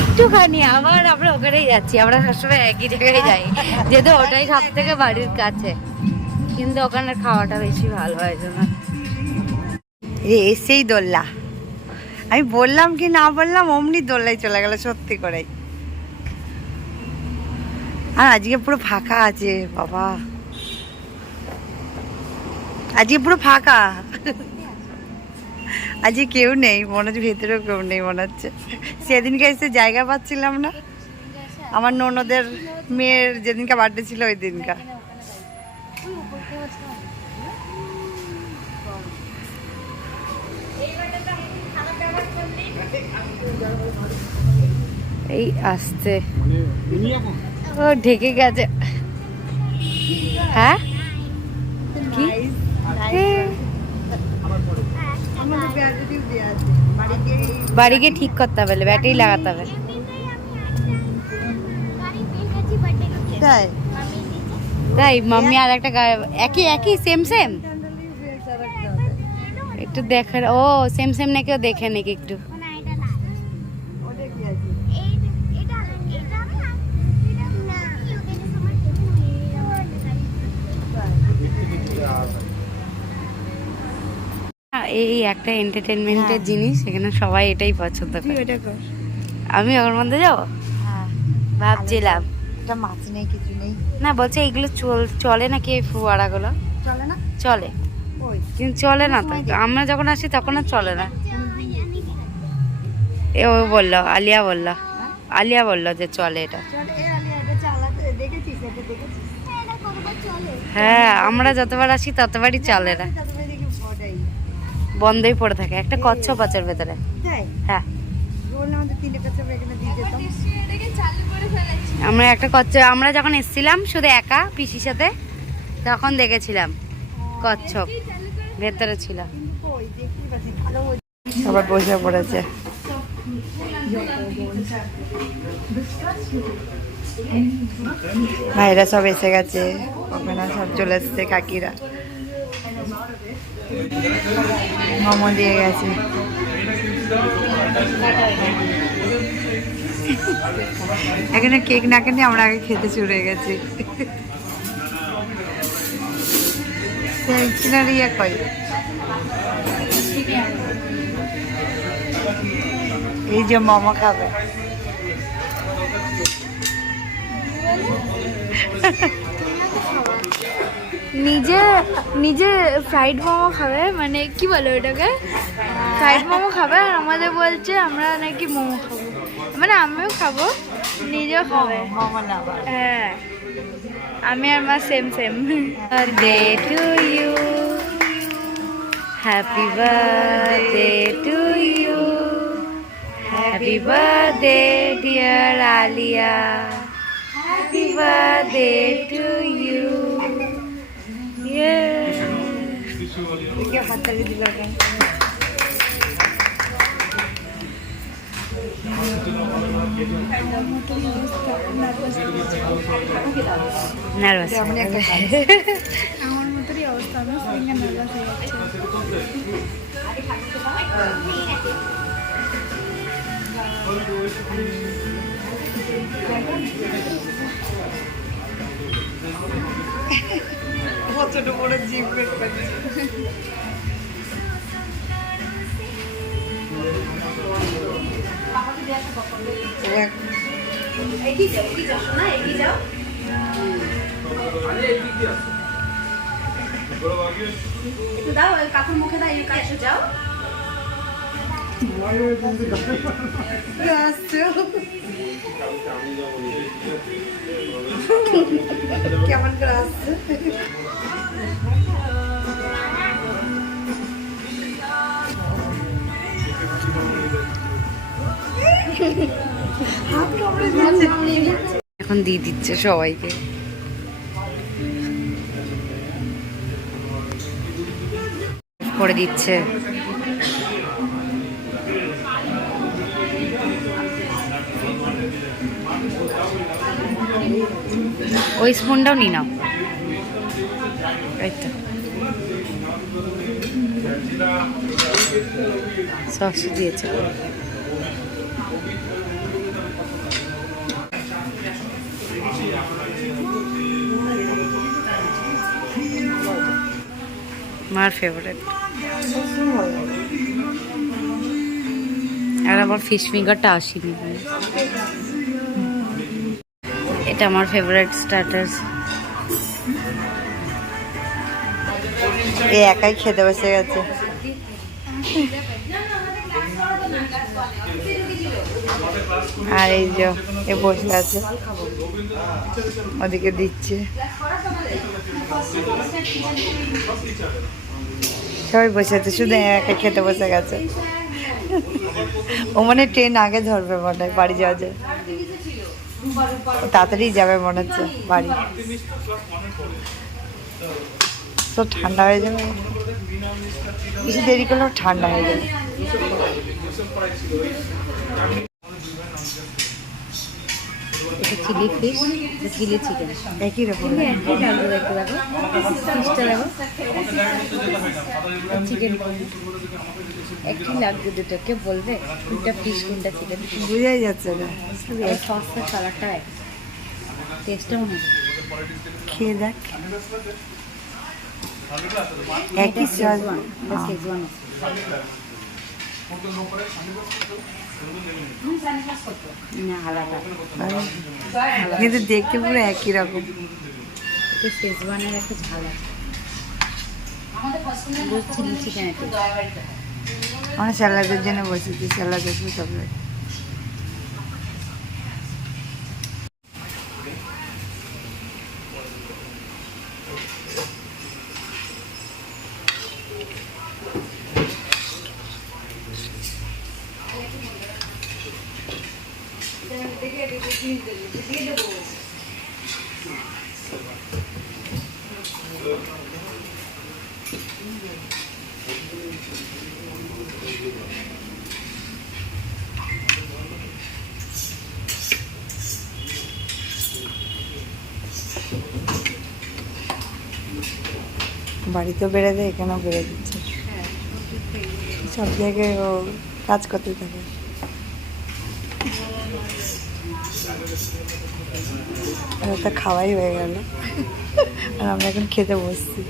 একটুখানি আবার আমরা ওখানেই যাচ্ছি, আমরা সবসময় একই জায়গায় যাই যেহেতু ওটাই সব থেকে বাড়ির কাছে, কিন্তু ওখানে খাওয়াটা বেশি ভালো হয় না। এসেই দোল্লা, আমি বললাম কি না বললাম অমনি দোল্লাই চলে গেল সত্যি করেই। আর আজকে পুরো ফাঁকা আছে বাবা, আজকে পুরো ফাঁকা, আজকে কেউ নেই মনে হচ্ছে, ভেতরেও কেউ নেই মনে হচ্ছে। সেদিনকে এসে জায়গা পাচ্ছিলাম না, আমার ননদের মেয়ের যেদিনকে বার্থডে ছিল ওই দিনকা। এই আসতে ও ঢেকে গেছে। হ্যাঁ কি বাড়ি গিয়ে ঠিক করতে হবে, ব্যাটারি লাগাতে হবে। তাই মাম্মি আর একটা একই একই সেম সেম একটু দেখার, ও সেম সেম নাকি, ও দেখে নাকি একটু। এই একটা এন্টারটেনমেন্টের জিনিস, এখানে সবাই এটাই পছন্দ করে। আমি ওর মধ্যে যাবো ভাবছিলাম, মাছ নেই কিছু নেই না বলছে এইগুলো চলে নাকি, এই ফুয়ারাগুলো চলে না, চলে কিন্তু চলে না তো, আমরা যখন আসি তখন আর চলে না। এ ও বললো, আলিয়া বললো, আলিয়া বললো যে চলে এটা। হ্যাঁ আমরা যতবার আসি ততবারই চলে না, বন্ধই পড়ে থাকে। একটা কচ্ছপ আছে ওর ভেতরে। হ্যাঁ আমরা একটা কচ্ছপ, আমরা যখন এসেছিলাম শুধু একা পিসির সাথে তখন দেখেছিলাম কচ্ছপ ভেতরে ছিল। আবার বসে পড়েছে, ভাইরা সব এসে গেছে, ওখানে সব চলে এসছে, কাকিরা মোমো দিয়ে গেছে। এখানে কেক না কেনে আমরা আগে খেতে শুরু হয়ে গেছি। এই যে মোমো খাবে, নিজে নিজে ফ্রাইড মোমো খাবে, মানে কি বলে ওটাকে, ফ্রাইড মোমো খাবে, আর আমাদের বলছে আমরা নাকি মোমো খাবো, মানে আমিও খাবো নিজেও খাবে। হ্যাঁ আমি আর মা same same. Birthday to you, happy birthday to you, happy birthday dear Alia, happy birthday to you. হাততালি দিল নার্ভাস, আমার মতোই অবস্থা, আমি সিঙ্গার নার্ভাস হয়ে যাচ্ছে। কতটা বড় জিভ বের করছে। দাও কাকুর মুখে দাও, এই কাছে যাও। কেমন করে আসছে, এখন দিয়ে দিচ্ছে সবাইকে। করে দিচ্ছে, ওই স্পুনটাও নিয়ে নাও, এই তো সস দিয়েছে। মার ফেভারিট। আর আমার ফিশ ফিঙ্গারটা আসেনি। এটা আমার ফেভারিট স্টার্টার্স। এ একাই খেতে বসে গেছে। আর এই যে এ বসে আছে, ওদিকে দিচ্ছে। সবাই বসে আছে, শুধু একা খেতে বসে গেছে। ও মানে ট্রেন আগে ধরবে মনে হয় বাড়ি যাওয়া যায়, তাড়াতাড়ি যাবে মনে হচ্ছে বাড়ি। তো ঠান্ডা হয়ে যাবে, বেশি দেরি করলেও ঠান্ডা হয়ে যাবে। এটা চিলি ফিশ, চিলি চিকেন, একই রকম। দেখতে দেখো, ফিশটা দেখো, চিকেন একই লাগবে। দুটো কে বলবে কোনটা ফিশ কোনটা চিকেন? বুঝাই যাচ্ছে না। এই সসের কালারটা টেস্টটা মনে হয়। খেয়ে দেখ, একই শেজওয়ান, এটা শেজওয়ান। না আলাদা, কিন্তু দেখতে পুরো একই রকম। এটা শেজওয়ানের একটা ঝাল আছে। চিলি চিকেন একটা। আমরা স্যালাডের জন্য বসেছি, স্যালাড আসবে তবে। বাড়িতেও বেড়ে দেয়, এখানেও বেড়ে দিচ্ছে। সব জায়গায় ও কাজ করতে থাকে। তা খাওয়াই হয়ে গেল, আর আমরা এখন খেতে বসছি।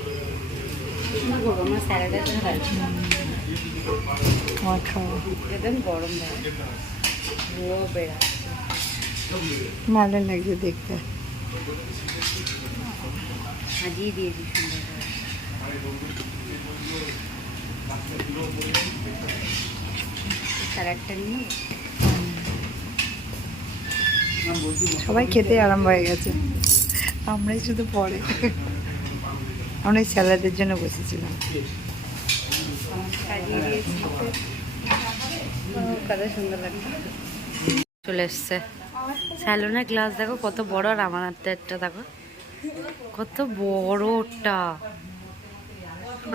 আমার খাওয়া একদম গরম বেড়া ভালো লাগছে দেখতে। সাজিয়ে দিয়েছি সুন্দর করে। স্যালাডটা নিয়ে সবাই খেতে আরম্ভ হয়ে গেছে, আমরাই শুধু পরে। আমরা এই স্যালাডের জন্য বসেছিলাম। সাজিয়ে দিয়েছি, কত সুন্দর লাগছে। চলে এসছে স্যালনের গ্লাস, দেখো কত বড়, আর আমার হাতেরটা দেখো কত বড়টা,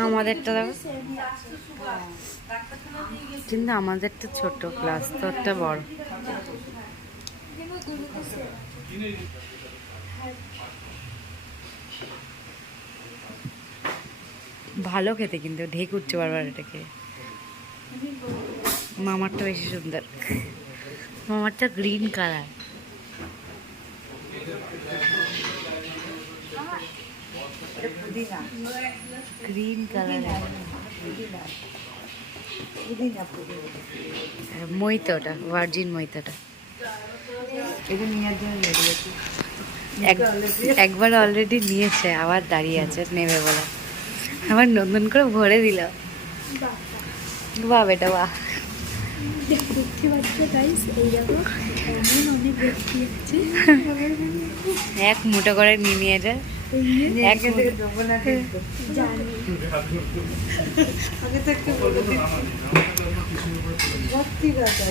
আমাদেরটা দেখো কিন্তু আমাদেরটা ছোট গ্লাস, তোরটা বড়। ভালো খেতে, কিন্তু ঢেক উঠছে বারবার এটাকে। মামারটা বেশি সুন্দর, মামারটা গ্রিন কালার। গ্রিন কালার মইতোটা, ভার্জিন মইতোটা। এটা নেওয়ার জন্য বেরিয়েছি। একবার অলরেডি নিয়েছে, আবার দাঁড়িয়ে আছে নেবে বলে। আবার নতুন করে ভরে দিল। বাহ বেটা বাহ। দেখতে পাচ্ছ গাইস, এই দেখো এমন অনেক ব্যক্তি আছে। এক মুঠো করে নিয়ে নিয়েছে। এক থেকে দেবো না কিন্তু। জানি আগে তো একটু বলে দিন। সত্যি কথা,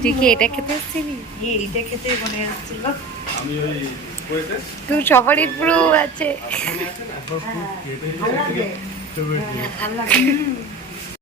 তুই কি এটা খেতে এসছিলি? এইটা খেতেই মনে হচ্ছিল। তুই সবারই পুরো আছে। ভালো লাগে।